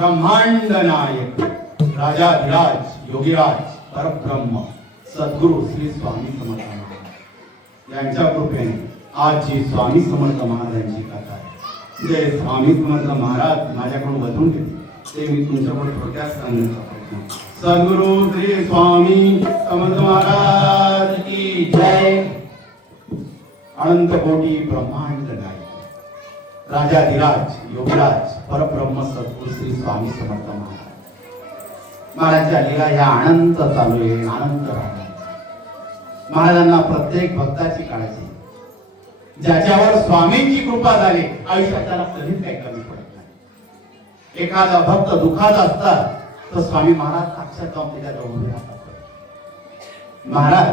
ब्रह्मांड नायक राजाधिराज योगीराज परब्रह्म सद्गुरु श्री स्वामी समर्थ महाराज यांच्या कृपेने आज जी स्वामी समर्थ महाराजांची कथा आहे, जे स्वामी समर्थ महाराज माझ्याकडून वधून घेतली ते मी तुमच्याकडे थोडक्यात सांगण्याचा प्रयत्न. सद्गुरु श्री स्वामी समर्थ महाराज की जय. अनंत कोटी ब्रह्मांड नायक राजाधिराज योगीराज परब्रह्म सद्गुरु श्री स्वामी समर्थ महाराज महाराजच्या लीला या अनंत चालू आहे, अनंत राहणार. महाराजांना प्रत्येक भक्ताची काळजी, ज्याच्यावर स्वामींची कृपा झाली आयुष्यात त्याला कधीच काही कमी पडत नाही. एखादा भक्त दुःखात असतात तर स्वामी महाराज साक्षात जाऊन त्याच्या जवळ उभे राहतात. महाराज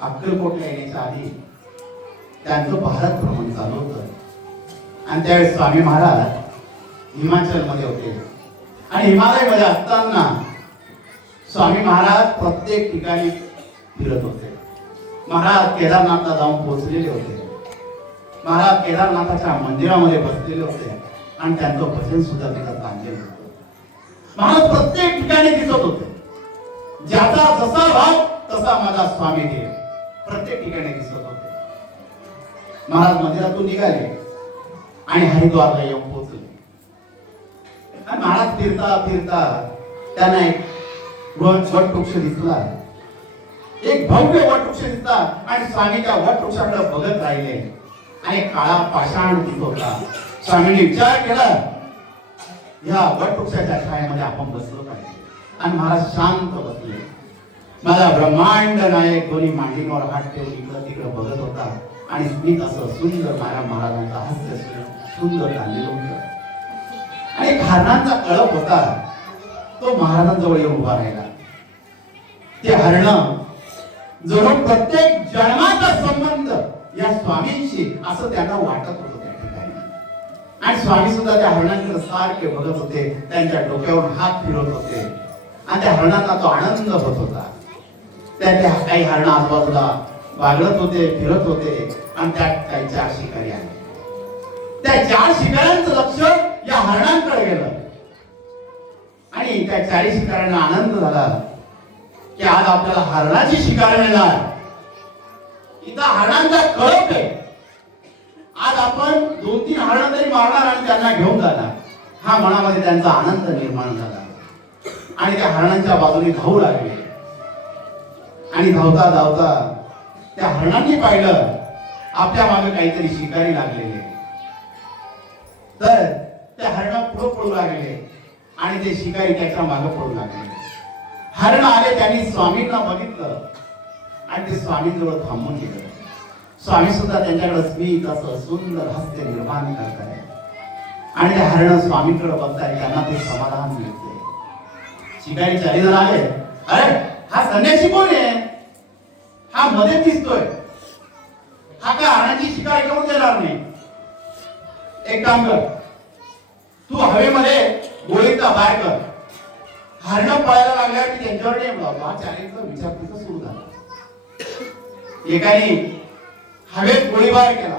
अक्कलकोटला येण्याच्या आधी त्यांचं भारत भ्रमण चालू होतं आणि त्यावेळेस स्वामी महाराज हिमाचल मध्ये होते आणि हिमालय मध्ये असताना स्वामी महाराज प्रत्येक ठिकाणी फिरत होते. महाराज केदारनाथला जाऊन पोहोचलेले होते. महाराज केदारनाथाच्या मंदिरामध्ये बसलेले होते आणि त्यांचं भजन सुद्धा तिथं चाललेलं होतं. महाराज प्रत्येक ठिकाणी दिसत होते. ज्याचा जसा भाव तसा माझा स्वामी देव प्रत्येक ठिकाणी दिसत होते. महाराज मंदिरातून निघाले आणि हरिद्वारला येऊन पोहोचले. आणि महाराज फिरता फिरता त्यांना एक वटवृक्ष दिसला, एक भव्य वटवृक्ष दिसला आणि स्वामी त्या वटवृक्षाकडे बघत राहिले आणि काळा पाषाण दिसत होता. स्वामींनी विचार केला, या वटवृक्षाच्या छायेमध्ये आपण बसलो पाहिजे. आणि महाराज शांत बसले. माझा ब्रह्मांड नायक दोन्ही मांडीवर हात ठेवून इकडं तिकडं बघत होता आणि स्मित असं सुंदर महाराजांचा हास्य सुंदर चाललेलं होतं. आणि एक हरणांचा कळप होता, तो महाराजांजवळ येऊन उभा राहिला. ते हरण जणू प्रत्येक जन्माचा संबंध या स्वामींशी असं त्यांना वाटत होतं त्या ठिकाणी. आणि स्वामी सुद्धा त्या हरणांकडे सारखे बघत होते, त्यांच्या डोक्यावर हात फिरवत होते आणि त्या हरणांना तो आनंद होत होता. त्या काही हरण आजूबाजूला वागळत होते, फिरत होते आणि त्यात काही 4 शिकारी आले. त्या 4 शिकाऱ्यांचं लक्ष या हरणांकडे गेलं आणि त्या 4 शिकाऱ्यांना आनंद झाला की आज आपल्याला हरणाची शिकार मिळणार. इथं हरणांचा कळप आहे. आज आपण 2-3 हरण तरी मारणार आणि त्यांना घेऊन जाणार. हा मनामध्ये त्यांचा आनंद निर्माण झाला आणि त्या हरणांच्या बाजूने धावू लागले. आणि धावता धावता त्या हरणांनी पाहिलं आपल्या मागे काहीतरी शिकारी लागलेले. तर त्या हरण पुढे पळू लागले आणि ते शिकारी त्याच्या मागे पळू लागले. हरण आले, त्यांनी स्वामींना बघितलं आणि ते स्वामींजवळ थांबून गेले. स्वामी सुद्धा त्यांच्याकडे स्मित असं सुंदर हास्य निर्माण करताय आणि ते हरण स्वामींकडे बघताय. त्यांना ते समाधान मिळते. शिकारी 4 जण आले. अरे हा संन्यासी कोण आहे? हा मध्ये दिसतोय, हा काय हरणाची शिकार करून देणार नाही. एक काम कर, तू हवेमध्ये गोळीचा बाहेर कर. हरण पळायला लागल्यावर ती त्यांच्यावर नेम लावतो. हा 4 विचार तिचा सुरू झाला. एकाने हवेत गोळीबार केला.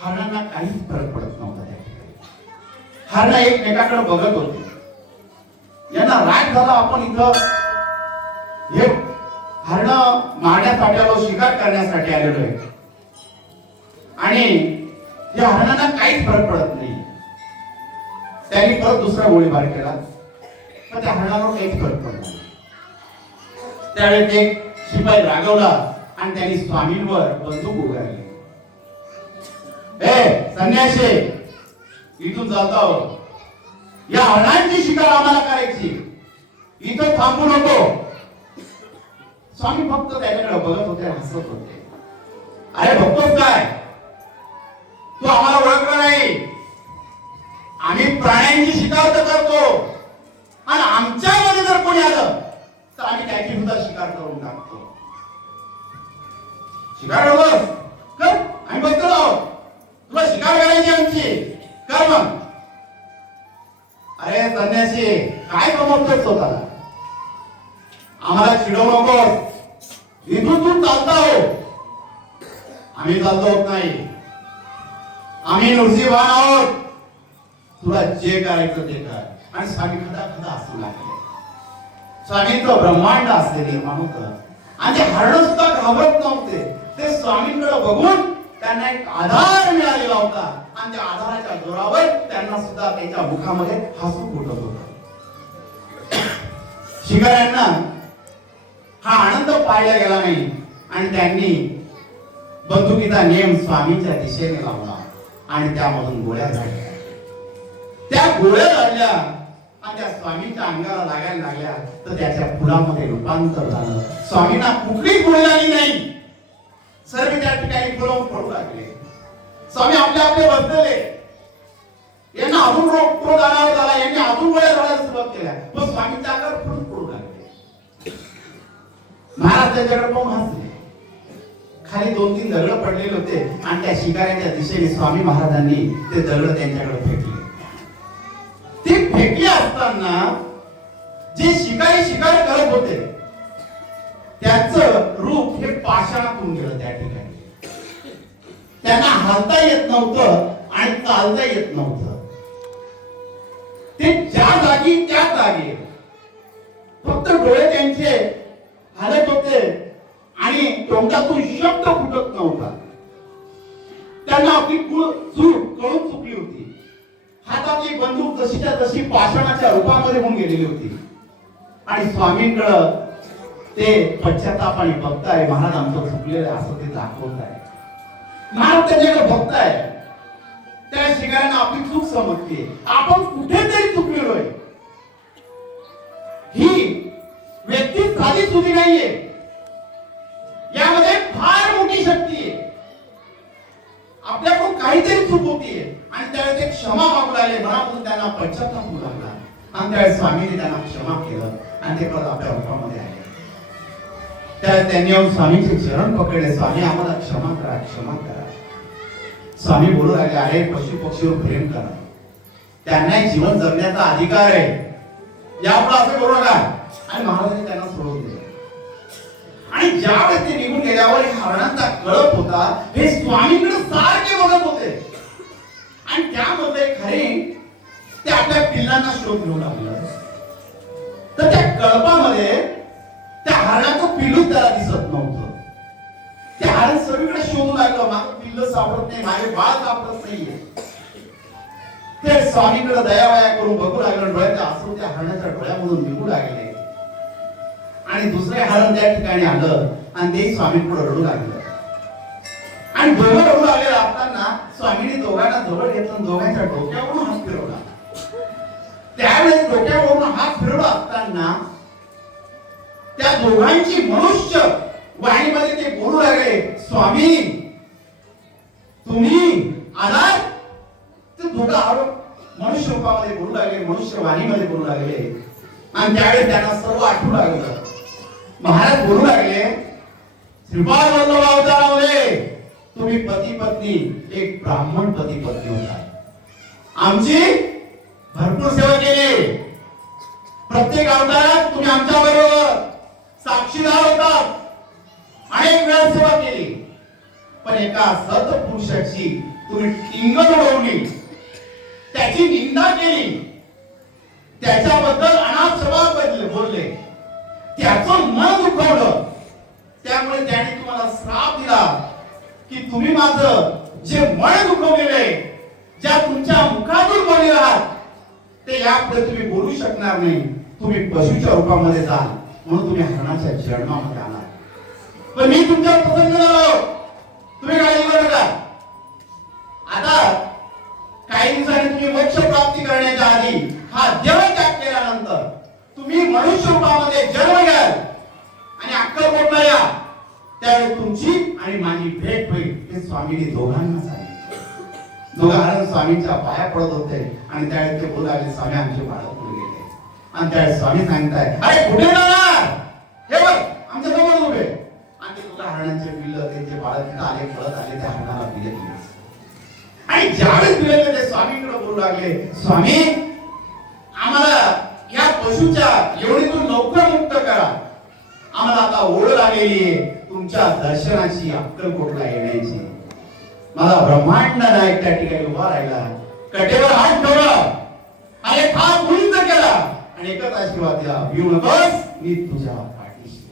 हरणांना काहीच फरक पडत नव्हता. त्या ठिकाणी हरण एकमेकाकडे बघत होते. यांना राग झाला, आपण इथं हे हरण मारण्यासाठी आलो, शिकार करण्यासाठी आलेलो आहे आणि या हरणांना काहीच फरक पडत नाही. त्यांनी परत दुसरा गोळीबार केला पण त्या हरणावर काहीच फरक पडला नाही. त्यावेळेस एक शिपाई रागवला आणि त्यांनी स्वामींवर बंदूक उगारली. संन्यासी, इथून जाता हो, या हरणांची शिकार आम्हाला करायची, इथं थांबू नको. स्वामी फक्त त्याच्याकडे बघत होते, हसत होते. अरे बघतोस काय, तू आम्हाला ओळखलं नाही. आम्ही प्राण्यांची शिकार तर करतो आणि आमच्यामध्ये जर कोणी आलं तर आम्ही त्याची सुद्धा शिकार करून टाकतो. शिकार कर, आम्ही बघतो आहोत, तुला शिकार करायची आमची, कर मग. अरे संन्यासी, काय कमवतोय स्वतःला? आम्हाला चिडवू नकोस. इथून तू चालता हो, आम्ही चालतो होत नाही. आम्ही नृसिंहवान आहोत. तुला जे करायचं ते कर. आणि स्वामी खदा खदा असू लागले. स्वामींचं ब्रह्मांड असते निर्माण होतं आणि ते हरण सुद्धा घाबरत नव्हते. ते स्वामींकडे बघून त्यांना एक आधार मिळालेला होता आणि त्या आधाराच्या जोरावर त्यांना सुद्धा त्यांच्या मुखामध्ये हसू फुटत होतं. शिकाऱ्यांना हा आनंद पाहायला गेला नाही आणि त्यांनी बंदुकीचा नेम स्वामींच्या दिशेने लावला आणि त्यामधून गोळ्या झाडल्या. त्या गोळ्या झाडल्या आणि त्या स्वामींच्या अंगाला लागायला लागल्या तर त्याच्या फुलामध्ये रूपांतर झालं. स्वामींना कुठलीच गोळी लागली नाही. सर्व त्या ठिकाणी फुलं पडू लागले. स्वामी आपले आपले बसलेले. यांना अजून रोग आला झाला. यांनी अजून गोळ्या झाडायला सुरुवात केल्या पण स्वामींच्या अंगावर फुल पडू लागले. महाराज त्याच्याकडे पाहून हसले. खाली 2-3 दगड पडलेले होते आणि त्या शिकाऱ्याच्या दिशेने स्वामी महाराजांनी ते दगड त्यांच्याकडे फेकले. ते फेकले असताना जे शिकारी शिकार करत होते त्याचं रूप हे पाषाणातून गेलं. त्या ठिकाणी त्यांना हलता येत नव्हतं आणि चालता येत नव्हतं. ते ज्या जागी त्या जागी फक्त डोळे त्यांचे हलत होते आणि तोंडातून शब्द फुटत नव्हता. त्यांना आपली चूक कळून चुकली होती. हातातली बंदूक जशीच्या तशी पाषाणाच्या रूपामध्ये होऊन गेलेली होती आणि स्वामींकडं ते पश्चातापाने बघताय. महाराज आमचं चुकलेलं असं ते दाखवत आहे. महाराज त्याच्याकडे बघताय. त्या शिकाऱ्यांना आपली चूक समजते. आपण कुठेतरी चुकलेलोय. ही व्यक्ती साधी सुधी नाहीये. यामध्ये फार मोठी शक्ती आहे. आपल्याकडून काहीतरी चूक होतीये आणि त्यावेळेस ते क्षमा मागू लागले. मनातून त्यांना पश्चाताप होऊ लागला आणि त्यावेळेस स्वामींनी त्यांना क्षमा केलं आणि ते परत आपल्या रूपामध्ये आले. त्यावेळेस त्यांनी येऊन स्वामींचे चरण पकडले. स्वामी आम्हाला क्षमा करा, क्षमा करा. स्वामी बोलू लागले, अरे पशु पक्षीवर प्रेम करा. त्यांनाही जीवन जगण्याचा अधिकार आहे. यापुढे असं करू नका. आणि महाराजांनी त्यांना सोडून दिलं. आणि ज्यावेळेस ते निघून गेल्यावर हरणांचा कळप होता हे स्वामींकडे सारखे बघत होते आणि त्यामध्ये हरिण ते आपल्या पिल्लांना शोध घेऊ लागलं. तर त्या कळपामध्ये त्या हरणाचं पिल्लू त्याला दिसत नव्हतं. त्या हरण सगळीकडे शोधू लागलं. माझं पिल्ल सापडत नाही, माझे बाळ सापडत नाहीये. ते स्वामींकडे दयावया करून बघू लागलं. डोळ्याच्या आसू त्या हरणाच्या डोळ्यामधून निघू लागले आणि दुसरे हरण त्या ठिकाणी आलं आणि ते स्वामींकडे रडू लागलं. आणि दोघं रडू लागले असताना स्वामींनी दोघांना जवळ घेतलं, दोघांच्या डोक्यावरून हात फिरवला. त्यावेळेस डोक्यावरून हात फिरवला असताना त्या दोघांची मनुष्य वाणीमध्ये ते बोलू लागले, स्वामी तुम्ही आलात. ते दोघं मनुष्य रूपामध्ये बोलू लागले, मनुष्य वाणीमध्ये बोलू लागले आणि त्यावेळेस त्यांना सर्व आठवू लागलं. महाराज बोलू लागले, श्रीपाद वल्लभ अवतारामध्ये तुम्ही पती पत्नी एक ब्राह्मण पती पत्नी होता. आमची भरपूर सेवा केली. प्रत्येक अवतारात तुम्ही आमच्या बरोबर साक्षीदार होतात. अनेक वेळा सेवा केली. पण एका सत्पुरुषाची तुम्ही टिंगल उडवली, त्याची निंदा केली, त्याच्याबद्दल अनाप शब्द बोलले, त्याचं मन दुखावलं. त्यामुळे त्याने तुम्हाला श्राप दिला की तुम्ही माझं जे मन दुखवलेले, ज्या तुमच्या मुखातून बोलले आहात ते यापुढे तुम्ही बोलू शकणार नाही. तुम्ही पशुच्या रूपामध्ये जाल म्हणून तुम्ही हरणाच्या जन्मामध्ये आला. पण मी तुमच्या प्रसन्न झालो. तुम्ही काळजी करू नका. आता काही दिवसांनी तुम्ही मोक्ष प्राप्ती करण्याच्या आधी हा देह त्याग केल्यानंतर तुम्ही मनुष्य रूपामध्ये जन्म घ्याल आणि अक्कलकोटला या. त्यावेळी तुमची आणि माझी भेट होईल. हे स्वामींनी दोघांना सांगितलं. दोघं हरण स्वामींच्या पाया पडत होते आणि त्यावेळेस ते बोलू लागले, स्वामी आमचे बाळ पुढे गेले. आणि त्यावेळेस स्वामी सांगताय, अरे कुठे जाणार, हे बघ आमच्या समोर उभे. आणि ते तुला हरणांचे पिल्ल त्यांचे बाळ तिथं आले, पळत आले, त्या हरणाला दिले. आणि ज्यावेळेस दिले ते स्वामींकडे बोलू लागले, स्वामी आम्हाला या पशुच्या योनीतून लवकर मुक्त करा. आम्हाला आता ओढ लागलेली आहे तुमच्या दर्शनाची, अक्कलकोटला येण्याची. मला ब्रह्मांड नायक त्या ठिकाणी उभा राहिला. कटेवर हात ठेवला आणि एक हात उंच केला आणि एकच आशीर्वाद दिला, भिऊ नकोस, मी तुझ्या पाठीशी.